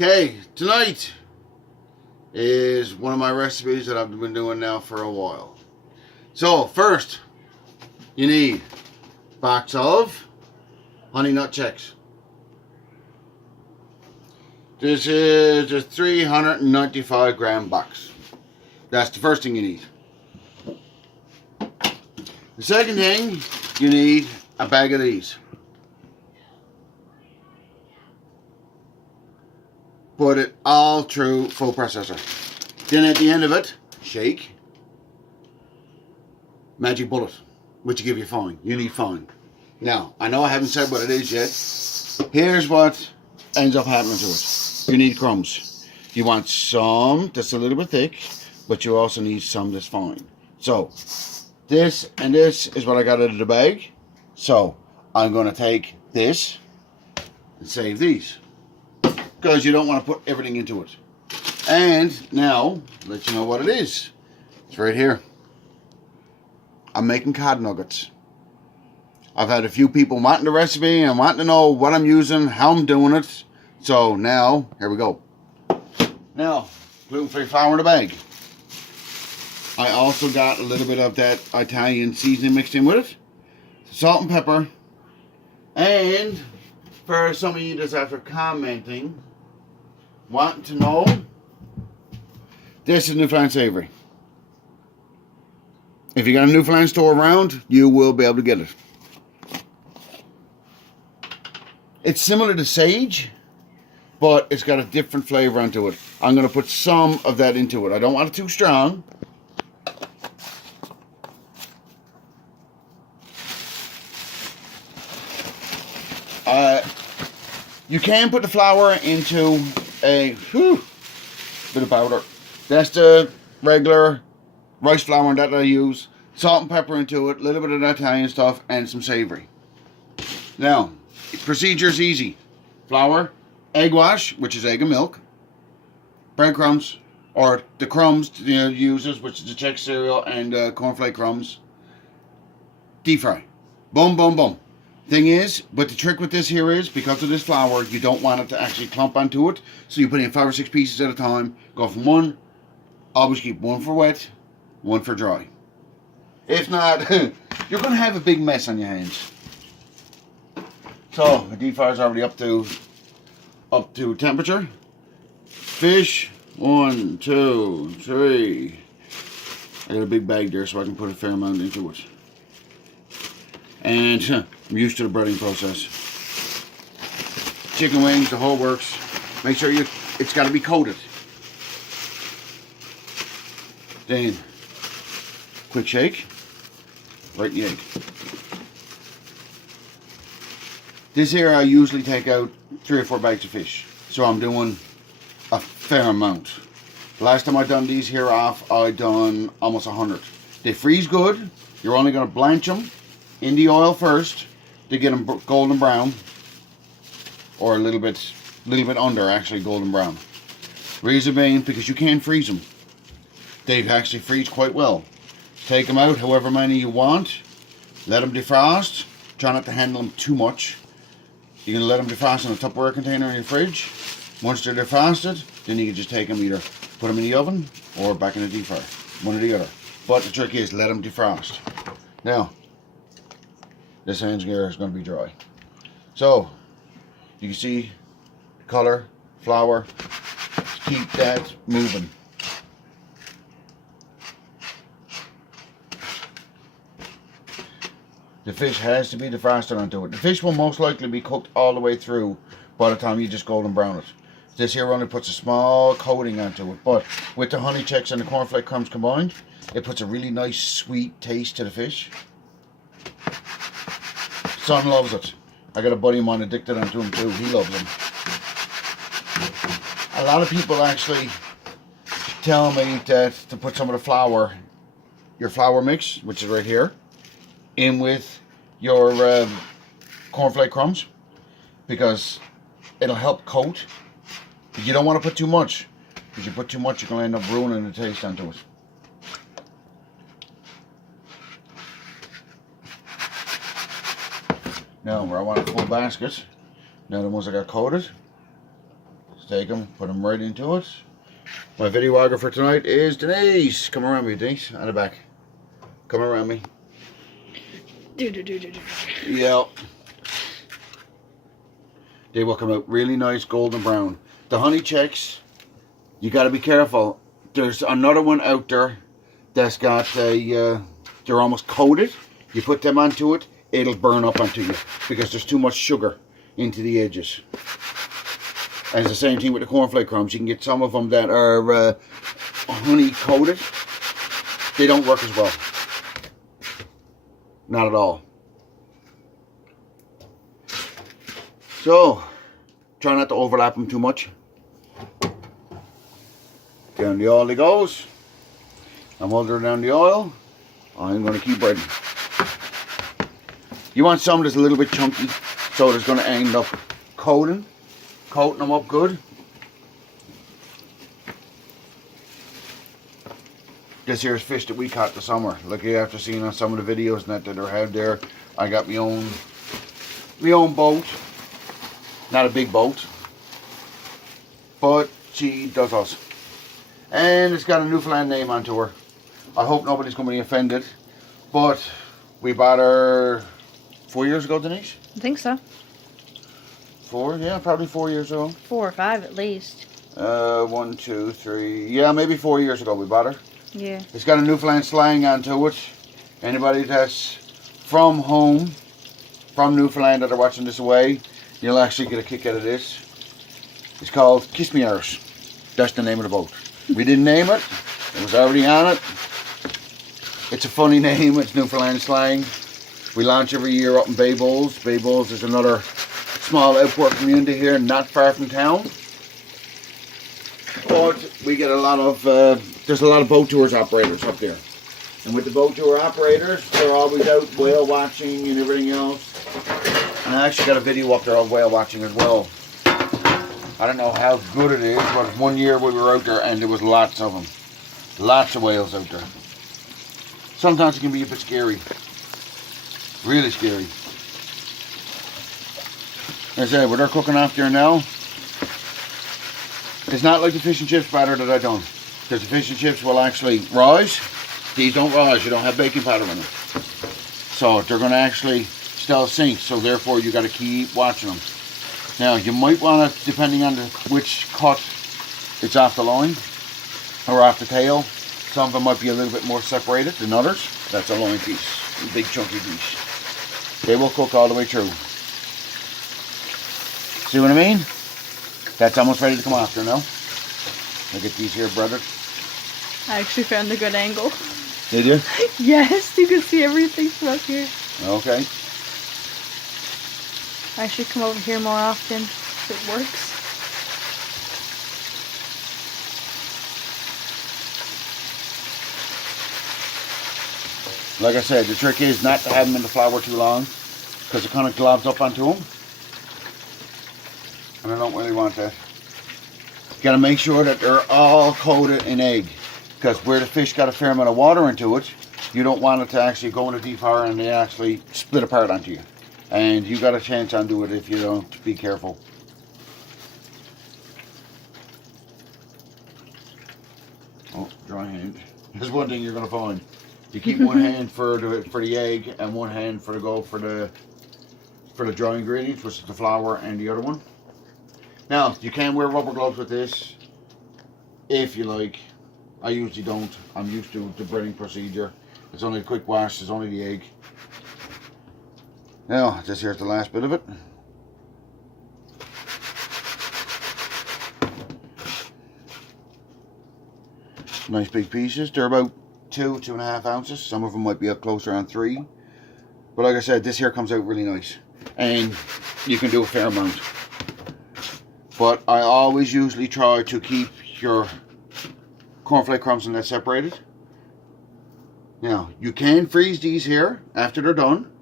Okay, tonight is one of my recipes that I've been doing now for a while. So first, you need a box of honey nut Chex. This is a 395 gram box. That's the first thing you need. The second thing, you need a bag of these. Put it all through full processor. Then at the end of it, shake. Magic bullet, which will give you fine. You need fine. Now, I know I haven't said what it is yet. Here's what ends up happening to it. You need crumbs. You want some that's a little bit thick, but you also need some that's fine. So, this and this is what I got out of the bag. So, I'm going to take this and save these, because you don't want to put everything into it. And now, let you know what it is. It's right here. I'm making cod nuggets. I've had a few people wanting the recipe and wanting to know what I'm using, how I'm doing it. So now, here we go. Now, gluten-free flour in the bag. I also got a little bit of that Italian seasoning mixed in with it. Salt and pepper. And for some of you that's after commenting, wanting to know, this is Newfoundland Savory. If you got a Newfoundland store around, you will be able to get it. It's similar to sage, but it's got a different flavor onto it. I'm going to put some of that into it. I don't want it too strong. You can put the flour into a bit of powder. That's the regular rice flour that I use. Salt and pepper into it, a little bit of Italian stuff, and some savory. Now, procedure is easy. Flour, egg wash, which is egg and milk, breadcrumbs, or the crumbs uses, which is the Chex cereal and cornflake crumbs. Deep fry. Boom, boom, boom. Thing is, but the trick with this here is, because of this flour, you don't want it to actually clump onto it. So you put in 5 or 6 pieces at a time. Go from one. Always keep one for wet, one for dry. If not, you're going to have a big mess on your hands. So the deep fryer is already up to temperature. Fish, 1, 2, 3. I got a big bag there, so I can put a fair amount into it. And I'm used to the breading process. Chicken wings, the whole works. Make sure it's got to be coated. Then, quick shake. Right in the egg. This here I usually take out 3 or 4 bags of fish. So I'm doing a fair amount. The last time I done these here off, I done almost 100. They freeze good. You're only going to blanch them in the oil first to get them golden brown, or a little bit under actually golden brown. Reason being, because you can freeze them. They actually freeze quite well. Take them out however many you want. Let them defrost. Try not to handle them too much. You're going to let them defrost in a Tupperware container in your fridge. Once they're defrosted, then you can just take them, either put them in the oven or back in the deep fryer. One or the other. But the trick is, let them defrost. Now, this hand here is going to be dry. So, you can see the color, flour. Keep that moving. The fish has to be defrosted onto it. The fish will most likely be cooked all the way through by the time you just golden brown it. This here only puts a small coating onto it, but with the honey Chex and the cornflake crumbs combined, it puts a really nice sweet taste to the fish. Son loves it. I got a buddy of mine addicted onto him too. He loves them. A lot of people actually tell me that to put some of the flour, your flour mix, which is right here, in with your cornflake crumbs, because it'll help coat. But you don't want to put too much, because you put too much, you're going to end up ruining the taste onto it. Now, where I want a full basket, now the ones that got coated, take them, put them right into it. My videographer tonight is Denise. Come around me, Denise, at the back. Come around me. Yeah. They will come out really nice golden brown. The honey Chex, you got to be careful. There's another one out there that's got a, they're almost coated. You put them onto it, it'll burn up onto you because there's too much sugar into the edges. And it's the same thing with the cornflake crumbs. You can get some of them that are honey coated. They don't work as well. Not at all. So, try not to overlap them too much. Down the oil he goes. I'm holding down the oil. I'm going to keep breading. You want some that's a little bit chunky, so it's going to end up coating them up good. This here is fish that we caught this summer. Look, after seeing on some of the videos that are out there, I got my own boat. Not a big boat, but she does us. And it's got a Newfoundland name onto her. I hope nobody's going to be offended, but we bought her 4 years ago, Denise? I think so. 4? Yeah, probably 4 years ago. 4 or 5 at least. 1, 2, 3. Yeah, maybe 4 years ago we bought her. Yeah. It's got a Newfoundland slang onto it. Anybody that's from home, from Newfoundland that are watching this away, you'll actually get a kick out of this. It's called Kiss Me Irish. That's the name of the boat. We didn't name it. It was already on it. It's a funny name. It's Newfoundland slang. We launch every year up in Bay Bulls. Bay Bulls is another small outport community here, not far from town. But we get a lot of, there's a lot of boat tours operators up there. And with the boat tour operators, they're always out whale watching and everything else. And I actually got a video up there of whale watching as well. I don't know how good it is, but one year we were out there and there was lots of them. Lots of whales out there. Sometimes it can be a bit scary. Really scary. As I said, they're cooking off there now. It's not like the fish and chips batter that I done. Because the fish and chips will actually rise. These don't rise, you don't have baking powder in them. So they're going to actually still sink, so therefore you got to keep watching them. Now you might want to, depending on which cut it's off the line or off the tail, some of them might be a little bit more separated than others. That's a loin piece, a big chunky piece. They will cook all the way through. See what I mean? That's almost ready to come off there now. I'll get these here breaded. I actually found a good angle. Did you? Yes, you can see everything from up here. Okay. I should come over here more often if it works. Like I said, the trick is not to have them in the flour too long because it kind of globs up onto them. And I don't really want that. You got to make sure that they're all coated in egg, because where the fish got a fair amount of water into it, you don't want it to actually go in a deep fire and they actually split apart onto you. And you got a chance on doing it if you don't be careful. Oh, dry hand. Here's one thing you're going to find. You keep one hand for the egg and one hand for the dry ingredients, which is the flour, and the other one. Now, you can wear rubber gloves with this if you like. I usually don't. I'm used to the breading procedure. It's only a quick wash, it's only the egg. Now, this here's the last bit of it. Nice big pieces. They're about 2.5 ounces. Some of them might be up closer on 3. But like I said, this here comes out really nice. And you can do a fair amount. But I always usually try to keep your cornflake crumbs and that separated. Now, you can freeze these here after they're done.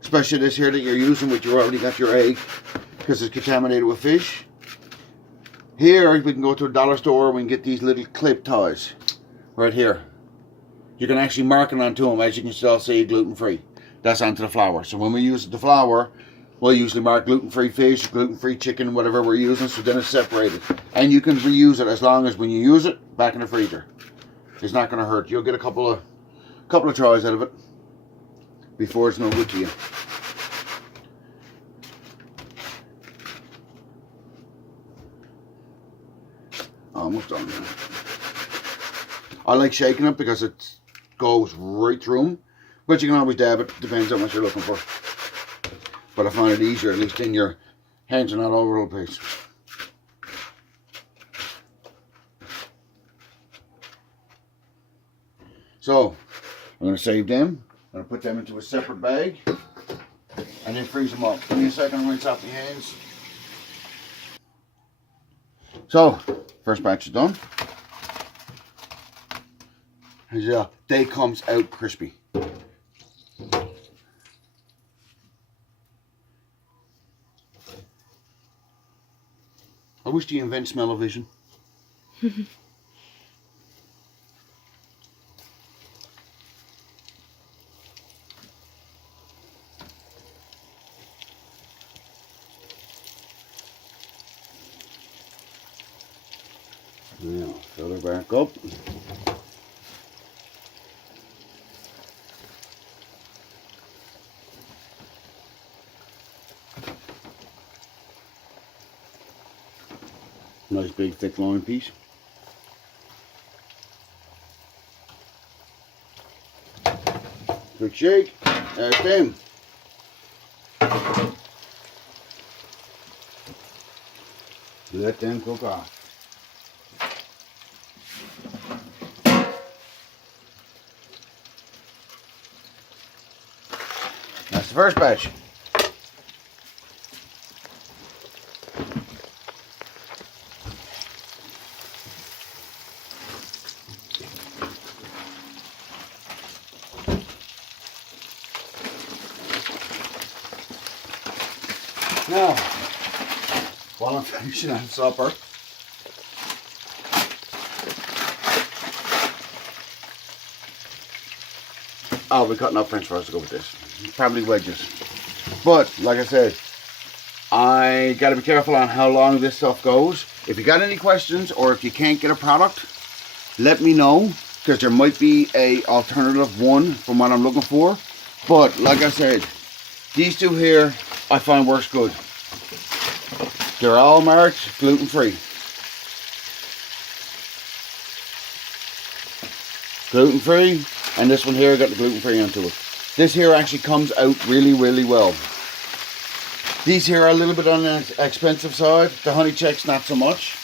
Especially this here that you're using, which you already got your egg, because it's contaminated with fish. Here, we can go to a dollar store and we can get these little clip ties. Right here. You can actually mark it onto them, as you can still see, gluten free. That's onto the flour. So when we use the flour, We'll usually mark gluten-free fish, gluten-free chicken, whatever we're using, so then it's separated. And you can reuse it as long as when you use it, back in the freezer. It's not going to hurt. You'll get a couple of tries out of it before it's no good to you. Almost done now. I like shaking it because it goes right through them, but you can always dab it, depends on what you're looking for. But I find it easier, at least then your hands are not all over the place. So, I'm going to save them. I'm going to put them into a separate bag and then freeze them up. Give me a second, rinse off my hands. So, first batch is done. Yeah, they comes out crispy. I wish you invent smell-o-vision. Now, fill her back up. Nice big thick loin piece. Quick shake. There's them. Let them cook off. That's the first batch. Now, while I'm finishing on supper, I'll be cutting up French fries to go with this. Probably wedges. But, like I said, I got to be careful on how long this stuff goes. If you got any questions or if you can't get a product, let me know, because there might be a alternative one from what I'm looking for. But, like I said, these two here I find works good. They're all marked gluten-free. Gluten-free, and this one here got the gluten-free onto it. This here actually comes out really, really well. These here are a little bit on the expensive side. The honey Chex not so much.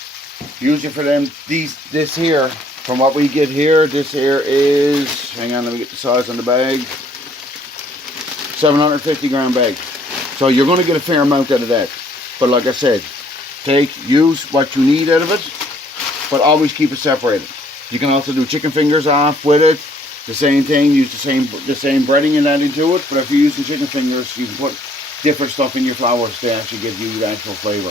Usually for them, this here, from what we get here, this here is, hang on, let me get the size on the bag. 750 gram bag. So you're going to get a fair amount out of that. But like I said, use what you need out of it, but always keep it separated. You can also do chicken fingers off with it. The same thing, use the same breading and that into it. But if you're using chicken fingers, you can put different stuff in your flours to actually give you the actual flavor.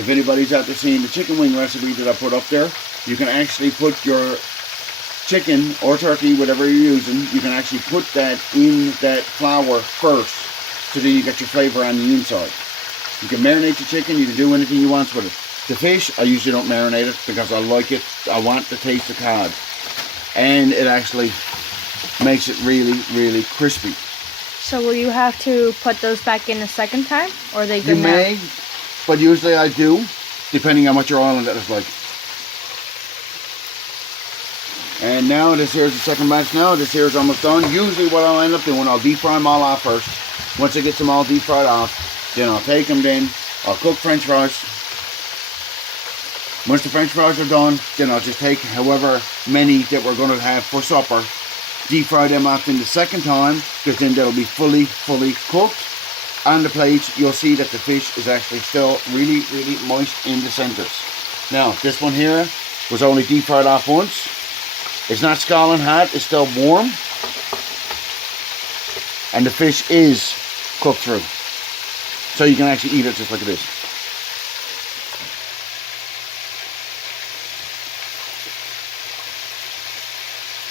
If anybody's out there seeing the chicken wing recipe that I put up there, you can actually put your chicken or turkey, whatever you're using, you can actually put that in that flour first, so then you get your flavor on the inside. You can marinate the chicken, you can do anything you want with it. The fish, I usually don't marinate it because I like it. I want the taste of cod. And it actually makes it really, really crispy. So will you have to put those back in a second time, or are they good You now? may, but usually I do, depending on what your oil in that is like. And now this here is the second batch now. This here is almost done. Usually what I'll end up doing, I'll deep fry them all off first. Once I get them all deep fried off, then I'll take them in. I'll cook French fries. Once the French fries are done, then I'll just take however many that we're going to have for supper, deep fry them off in the second time, because then they'll be fully cooked. On the plate, you'll see that the fish is actually still really, really moist in the centers. Now, this one here was only deep fried off once. It's not scalding hot, it's still warm. And the fish is cooked through. So you can actually eat it just like it is.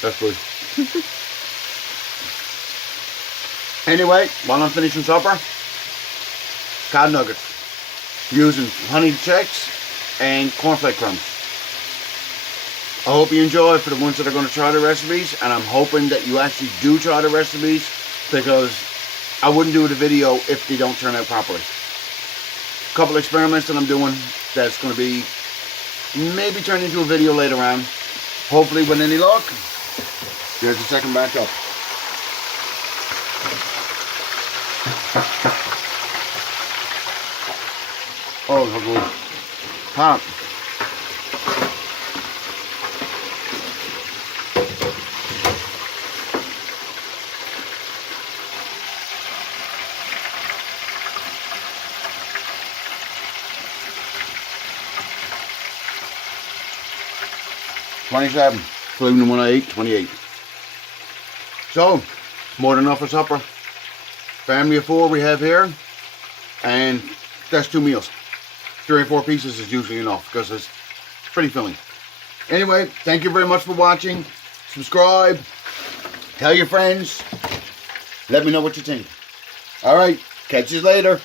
That's good. Anyway, while I'm finishing supper, cod nuggets using honey Chex and cornflake crumbs. I hope you enjoy it for the ones that are going to try the recipes, and I'm hoping that you actually do try the recipes, because I wouldn't do the video if they don't turn out properly. A couple experiments that I'm doing that's going to be maybe turned into a video later on. Hopefully with any luck. Here's the second batch up. Oh, so good. Hot. $27, including the one I ate, $28. So, more than enough for supper. Family of 4 we have here, and that's 2 meals. 3 or 4 pieces is usually enough because it's pretty filling. Anyway, thank you very much for watching. Subscribe, tell your friends, let me know what you think. Alright, catch you later.